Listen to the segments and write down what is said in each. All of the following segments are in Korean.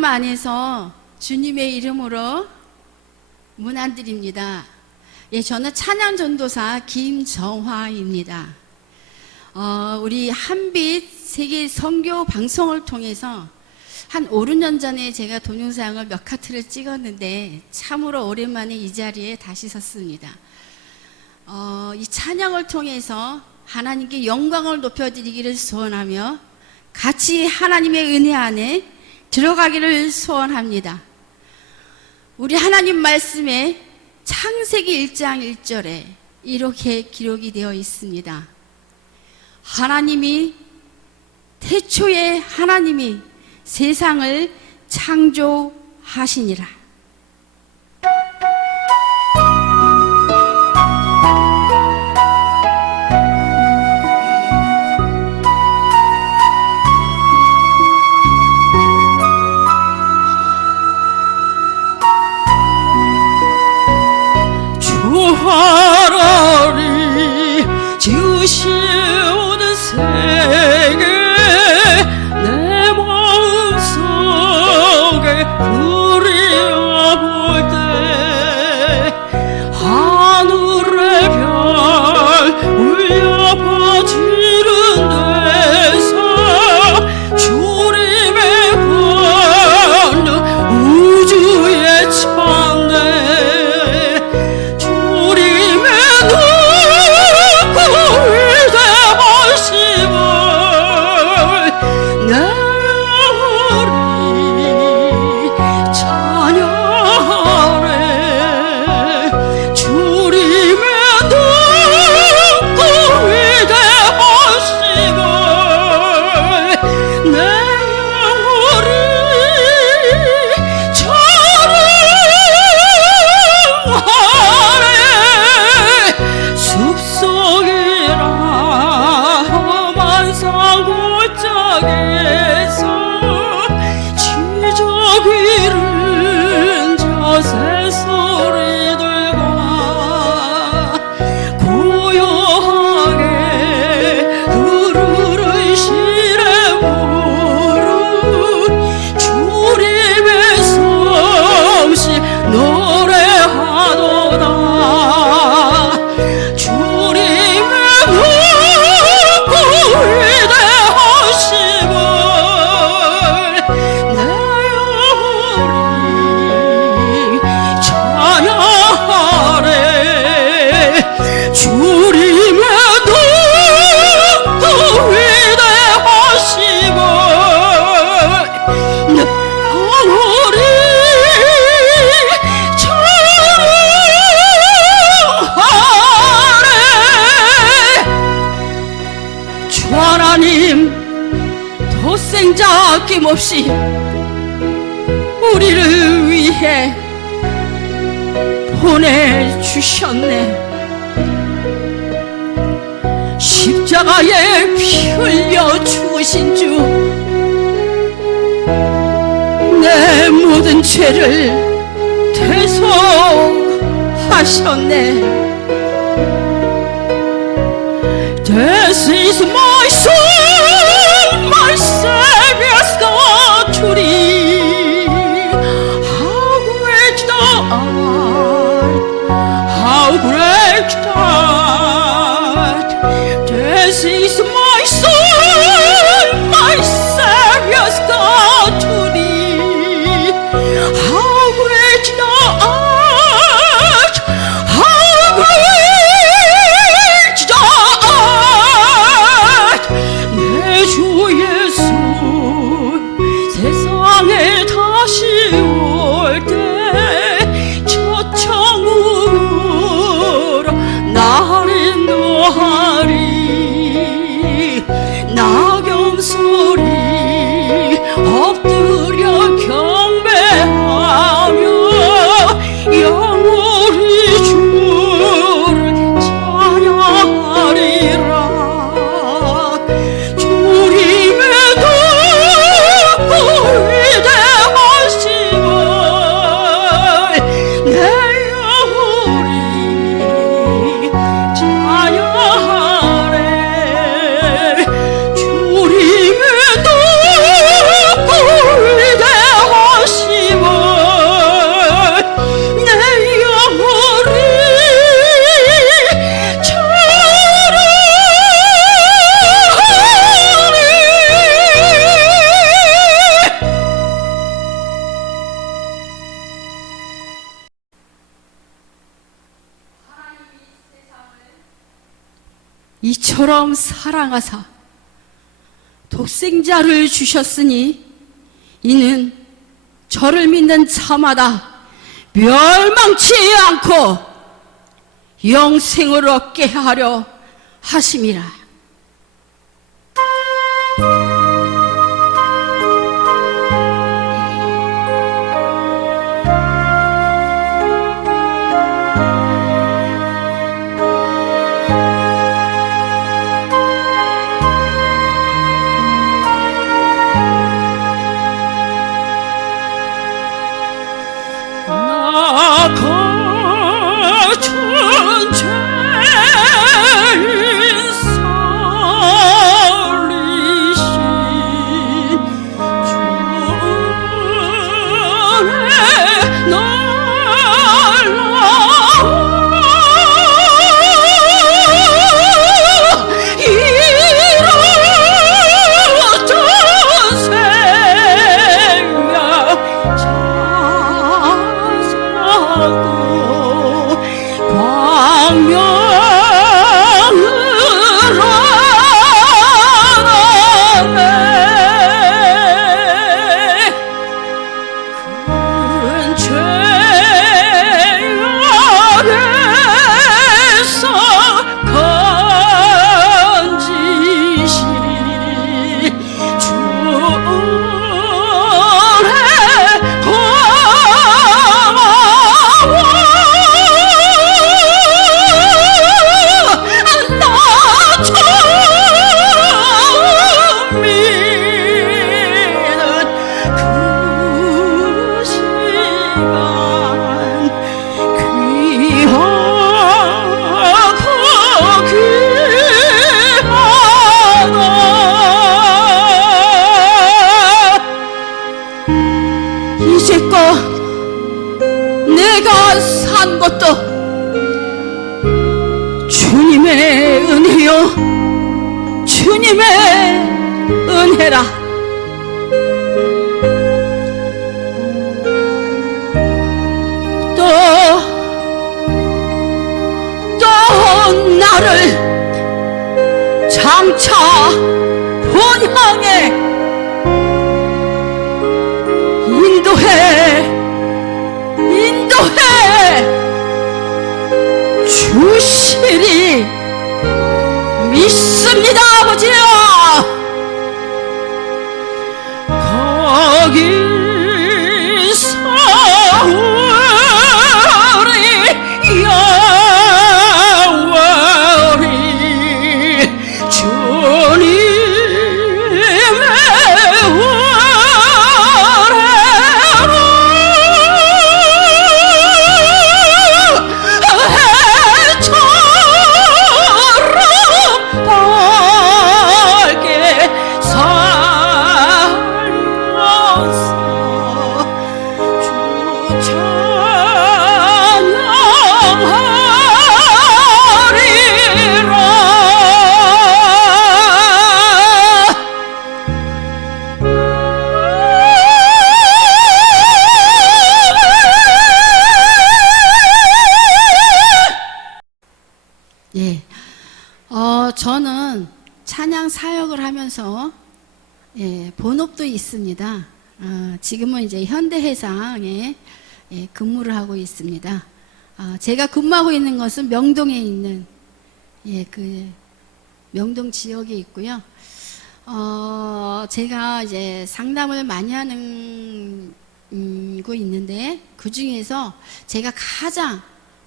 하나님 안에서 주님의 이름으로 문안드립니다. 예, 저는 찬양 전도사 김정화입니다. 어, 우리 한빛 세계 선교 방송을 통해서 한 5, 6년 전에 제가 동영상을 몇 카트를 찍었는데 참으로 오랜만에 이 자리에 다시 섰습니다. 어, 이 찬양을 통해서 하나님께 영광을 높여드리기를 소원하며 같이 하나님의 은혜 안에 들어가기를 소원합니다. 우리 하나님 말씀에 창세기 1장 1절에 이렇게 기록이 되어 있습니다. 하나님이 태초에 하나님이 세상을 창조하시니라. 도생자 아낌없이 우리를 위해 보내주셨네. 십자가에 피 흘려 죽으신 주 내 모든 죄를 대속하셨네. This is my soul, 是什么？ 아들처럼 사랑하사 독생자를 주셨으니 이는 저를 믿는 자마다 멸망치 않고 영생을 얻게 하려 하심이라. 나 주님의 은혜라. 또, 또 나를 장차 본향에 인도해 인도해 주시리 믿습니다 아버지요 있습니다. 어, 지금은 이제 현대해상에 예, 근무를 하고 있습니다. 아, 제가 근무하고 있는 것은 명동에 있는 예, 그 명동 지역에 있고요. 어, 제가 이제 상담을 많이 하는 음, 거 있는데 그 중에서 제가 가장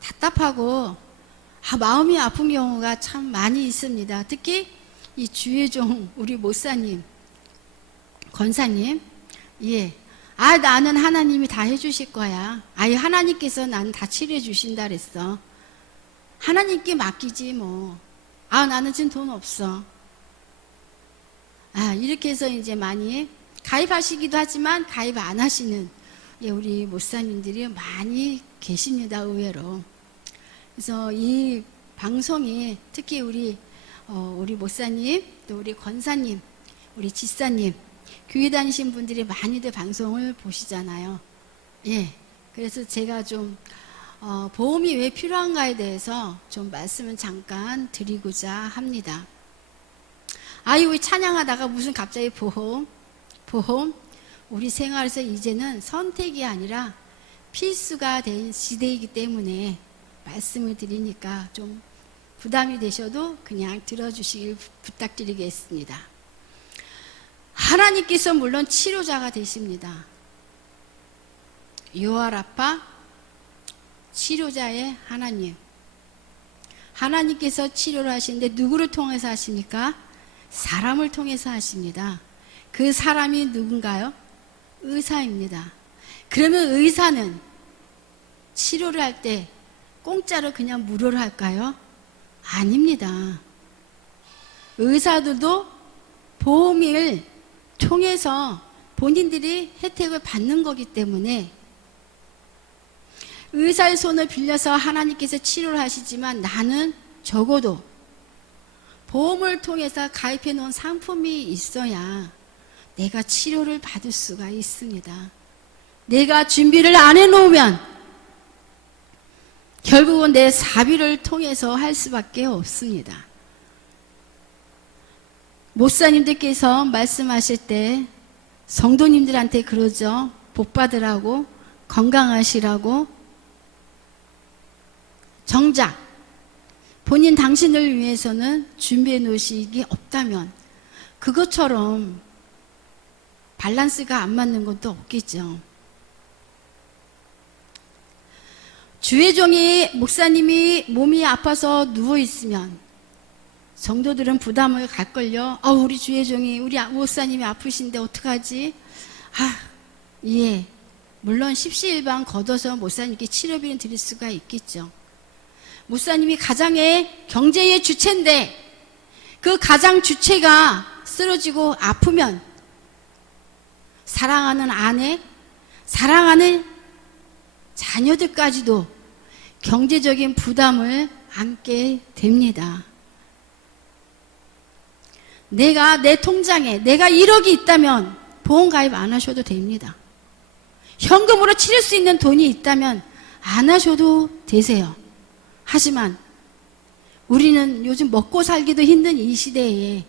답답하고 아, 마음이 아픈 경우가 참 많이 있습니다. 특히 이 주의종 우리 목사님, 권사님, 예. 아, 나는 하나님이 다 해주실 거야. 아예 하나님께서 나는 다 치료해 주신다 그랬어. 하나님께 맡기지 뭐. 아, 나는 지금 돈 없어. 아, 이렇게 해서 이제 많이 가입하시기도 하지만 가입 안 하시는 예, 우리 목사님들이 많이 계십니다, 의외로. 그래서 이 방송이 특히 우리 어, 우리 목사님 또 우리 권사님 우리 지사님 교회 다니신 분들이 많이들 방송을 보시잖아요. 예. 그래서 제가 좀 어, 보험이 왜 필요한가에 대해서 좀 말씀을 잠깐 드리고자 합니다. 아유, 우리 찬양하다가 무슨 갑자기 보험, 보험. 우리 생활에서 이제는 선택이 아니라 필수가 된 시대이기 때문에 말씀을 드리니까 좀 부담이 되셔도 그냥 들어주시길 부탁드리겠습니다. 하나님께서 물론 치료자가 되십니다. 요아라파 치료자의 하나님. 하나님께서 치료를 하시는데 누구를 통해서 하십니까? 사람을 통해서 하십니다. 그 사람이 누군가요? 의사입니다. 그러면 의사는 치료를 할 때 공짜로 그냥 무료로 할까요? 아닙니다. 의사들도 보험을 통해서 본인들이 혜택을 받는 거기 때문에 의사의 손을 빌려서 하나님께서 치료를 하시지만 나는 적어도 보험을 통해서 가입해 놓은 상품이 있어야 내가 치료를 받을 수가 있습니다. 내가 준비를 안 해 놓으면 결국은 내 사비를 통해서 할 수밖에 없습니다. 목사님들께서 말씀하실 때 성도님들한테 그러죠. 복 받으라고, 건강하시라고. 정작 본인 당신을 위해서는 준비해 놓으시기 없다면 그것처럼 밸런스가 안 맞는 것도 없겠죠. 주의 종이 목사님이 몸이 아파서 누워 있으면 성도들은 부담을 갈걸요. 아, 우리 주의 종이 우리 목사님이 아프신데 어떡하지? 아, 예. 물론 십시일반 걷어서 목사님께 치료비는 드릴 수가 있겠죠. 목사님이 가장의 경제의 주체인데 그 가장 주체가 쓰러지고 아프면 사랑하는 아내, 사랑하는 자녀들까지도 경제적인 부담을 안게 됩니다. 내가 내 통장에 내가 1억이 있다면 보험 가입 안 하셔도 됩니다. 현금으로 치를 수 있는 돈이 있다면 안 하셔도 되세요. 하지만 우리는 요즘 먹고 살기도 힘든 이 시대에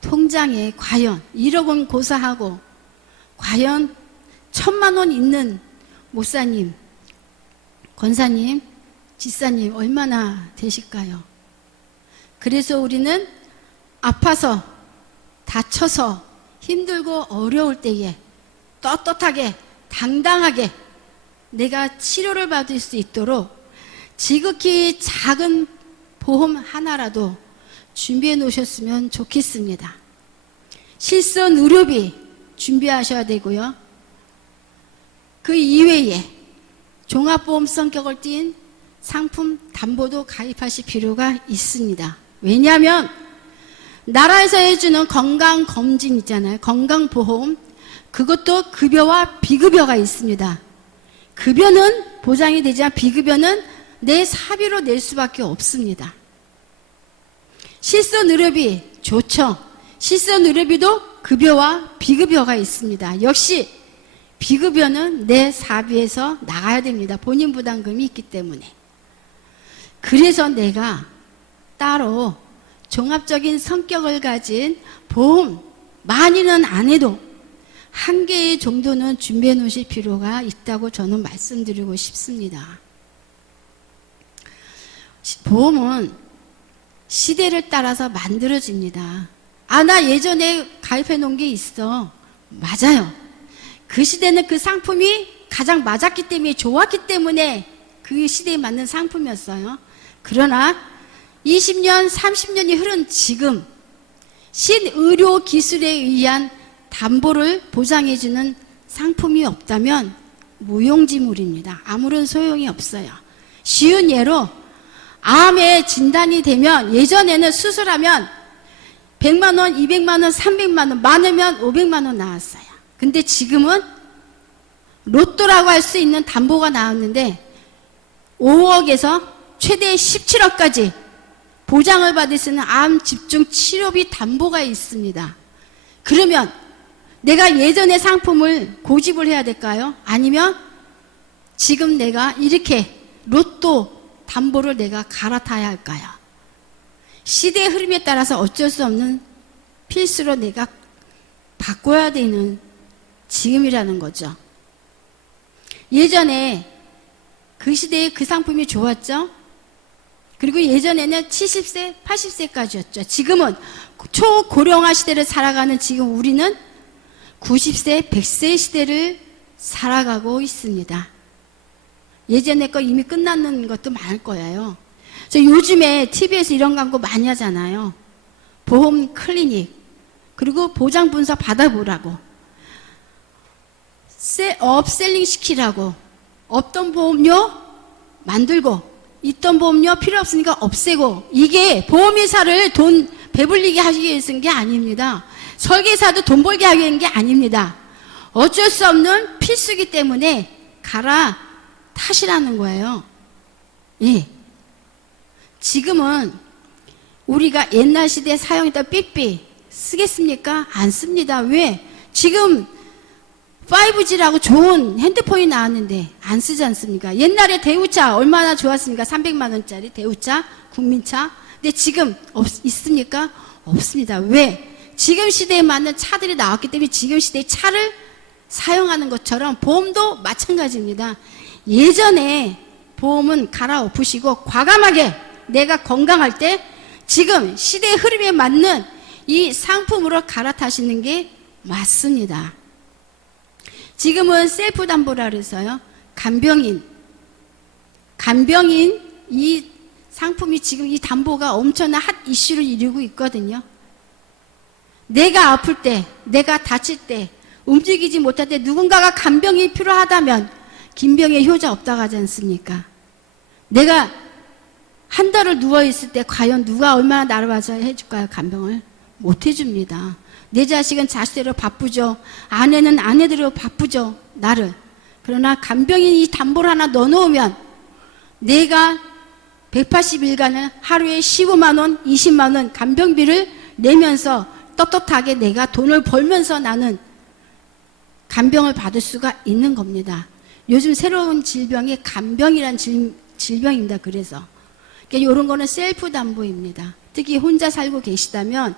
통장에 과연 1억 원 고사하고 과연 천만 원 있는 목사님, 권사님, 지사님 얼마나 되실까요? 그래서 우리는 아파서 다쳐서 힘들고 어려울 때에 떳떳하게 당당하게 내가 치료를 받을 수 있도록 지극히 작은 보험 하나라도 준비해 놓으셨으면 좋겠습니다. 실손 의료비 준비하셔야 되고요. 그 이외에 종합보험 성격을 띈 상품 담보도 가입하실 필요가 있습니다. 왜냐하면 나라에서 해주는 건강검진 있잖아요. 건강보험. 그것도 급여와 비급여가 있습니다. 급여는 보장이 되지만 비급여는 내 사비로 낼 수밖에 없습니다. 실손 의료비 좋죠. 실손 의료비도 급여와 비급여가 있습니다. 역시 비급여는 내 사비에서 나가야 됩니다. 본인 부담금이 있기 때문에. 그래서 내가 따로 종합적인 성격을 가진 보험 많이는 안 해도 한 개의 정도는 준비해 놓으실 필요가 있다고 저는 말씀드리고 싶습니다. 보험은 시대를 따라서 만들어집니다. 아, 나 예전에 가입해 놓은 게 있어. 맞아요. 그 시대는 그 상품이 가장 맞았기 때문에 좋았기 때문에 그 시대에 맞는 상품이었어요. 그러나 20년, 30년이 흐른 지금 신의료 기술에 의한 담보를 보장해주는 상품이 없다면 무용지물입니다. 아무런 소용이 없어요. 쉬운 예로 암에 진단이 되면 예전에는 수술하면 100만 원, 200만 원, 300만 원, 많으면 500만 원 나왔어요. 근데 지금은 로또라고 할 수 있는 담보가 나왔는데 5억에서 최대 17억까지 보장을 받을 수 있는 암 집중 치료비 담보가 있습니다. 그러면 내가 예전의 상품을 고집을 해야 될까요? 아니면 지금 내가 이렇게 로또 담보를 내가 갈아타야 할까요? 시대의 흐름에 따라서 어쩔 수 없는 필수로 내가 바꿔야 되는 지금이라는 거죠. 예전에 그 시대에 그 상품이 좋았죠? 그리고 예전에는 70세, 80세까지였죠. 지금은 초고령화 시대를 살아가는 지금 우리는 90세, 100세 시대를 살아가고 있습니다. 예전에 거 이미 끝났는 것도 많을 거예요. 저 요즘에 TV에서 이런 광고 많이 하잖아요. 보험 클리닉, 그리고 보장 분석 받아보라고. 세, 업셀링 시키라고. 없던 보험료 만들고, 있던 보험료 필요 없으니까 없애고. 이게 보험회사를 돈 배불리게 하기 위해 쓴게 아닙니다. 설계사도 돈 벌게 하기 위한 게 아닙니다. 어쩔 수 없는 필수기 때문에 갈아 타시라는 거예요. 예. 지금은 우리가 옛날 시대에 사용했던 삐삐 쓰겠습니까? 안 씁니다. 왜? 지금 5G라고 좋은 핸드폰이 나왔는데 안 쓰지 않습니까? 옛날에 대우차 얼마나 좋았습니까? 300만 원짜리 대우차, 국민차. 근데 지금 없, 있습니까? 없습니다. 왜? 지금 시대에 맞는 차들이 나왔기 때문에 지금 시대의 차를 사용하는 것처럼 보험도 마찬가지입니다. 예전에 보험은 갈아엎으시고 과감하게 내가 건강할 때 지금 시대의 흐름에 맞는 이 상품으로 갈아타시는 게 맞습니다. 지금은 셀프 담보라 그래서요. 간병인. 간병인 이 상품이 지금 이 담보가 엄청난 핫 이슈를 이루고 있거든요. 내가 아플 때, 내가 다칠 때, 움직이지 못할 때 누군가가 간병이 필요하다면 김병의 효자 없다고 하지 않습니까? 내가 한 달을 누워있을 때 과연 누가 얼마나 나를 와서 해줄까요? 간병을? 못 해줍니다. 내 자식은 자식대로 바쁘죠. 아내는 아내대로 바쁘죠. 나를. 그러나 간병인 이 담보를 하나 넣어놓으면 내가 180일간을 하루에 15만원, 20만원 간병비를 내면서 떳떳하게 내가 돈을 벌면서 나는 간병을 받을 수가 있는 겁니다. 요즘 새로운 질병이 간병이란 질, 질병입니다. 그래서. 그러니까 이런 거는 셀프 담보입니다. 특히 혼자 살고 계시다면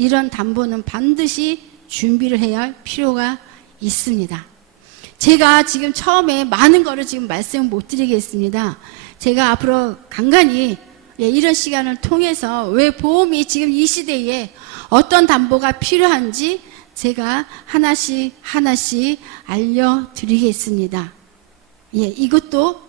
이런 담보는 반드시 준비를 해야 할 필요가 있습니다. 제가 지금 처음에 많은 거를 지금 말씀 못 드리겠습니다. 제가 앞으로 간간히 예, 이런 시간을 통해서 왜 보험이 지금 이 시대에 어떤 담보가 필요한지 제가 하나씩 하나씩 알려드리겠습니다. 예, 이것도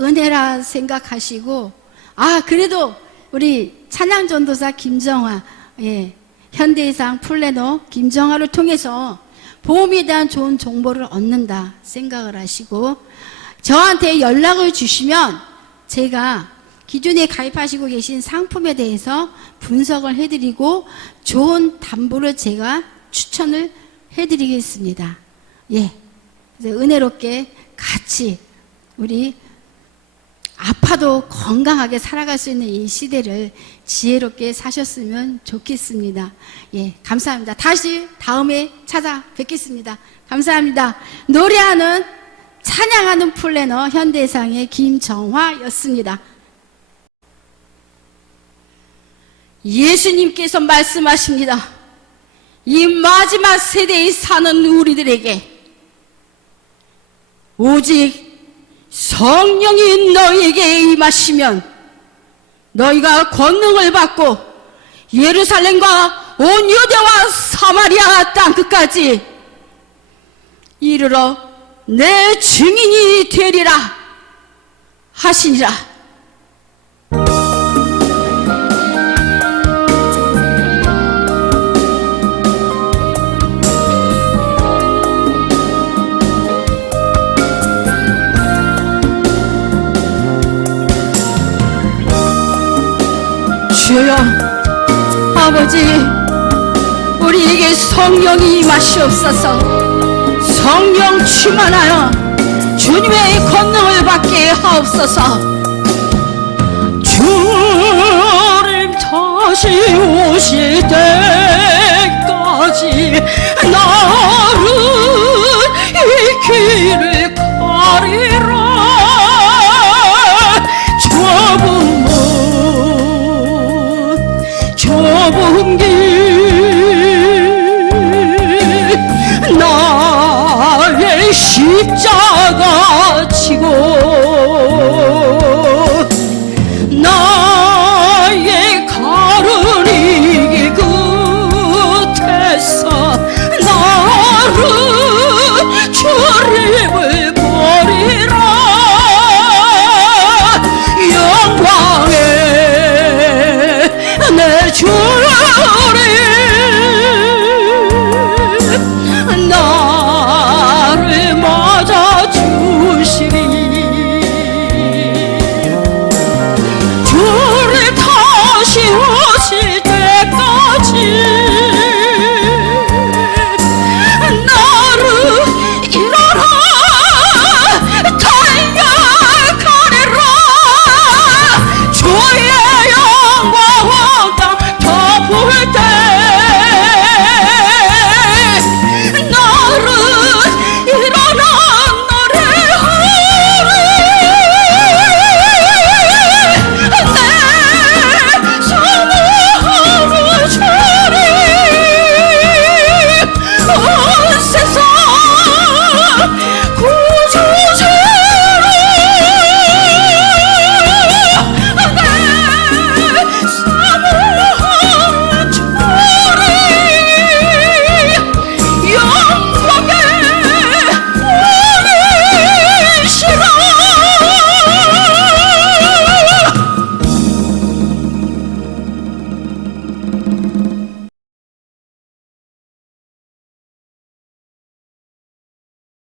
은혜라 생각하시고 아 그래도 우리 찬양전도사 김정화 예, 현대해상 플래너 김정화를 통해서 보험에 대한 좋은 정보를 얻는다 생각을 하시고 저한테 연락을 주시면 제가 기존에 가입하시고 계신 상품에 대해서 분석을 해드리고 좋은 담보를 제가 추천을 해드리겠습니다. 예. 은혜롭게 같이 우리 아파도 건강하게 살아갈 수 있는 이 시대를 지혜롭게 사셨으면 좋겠습니다. 예, 감사합니다. 다시 다음에 찾아뵙겠습니다. 감사합니다. 노래하는 찬양하는 플래너 현대상의 김정화였습니다. 예수님께서 말씀하십니다. 이 마지막 세대에 사는 우리들에게 오직 성령이 너에게 임하시면 너희가 권능을 받고 예루살렘과 온 유대와 사마리아 땅 끝까지 이르러 내 증인이 되리라 하시니라. 주여 아버지 우리에게 성령이 임하시옵소서. 성령 충만하여 주님의 권능을 받게 하옵소서. 주님 다시 오실 때까지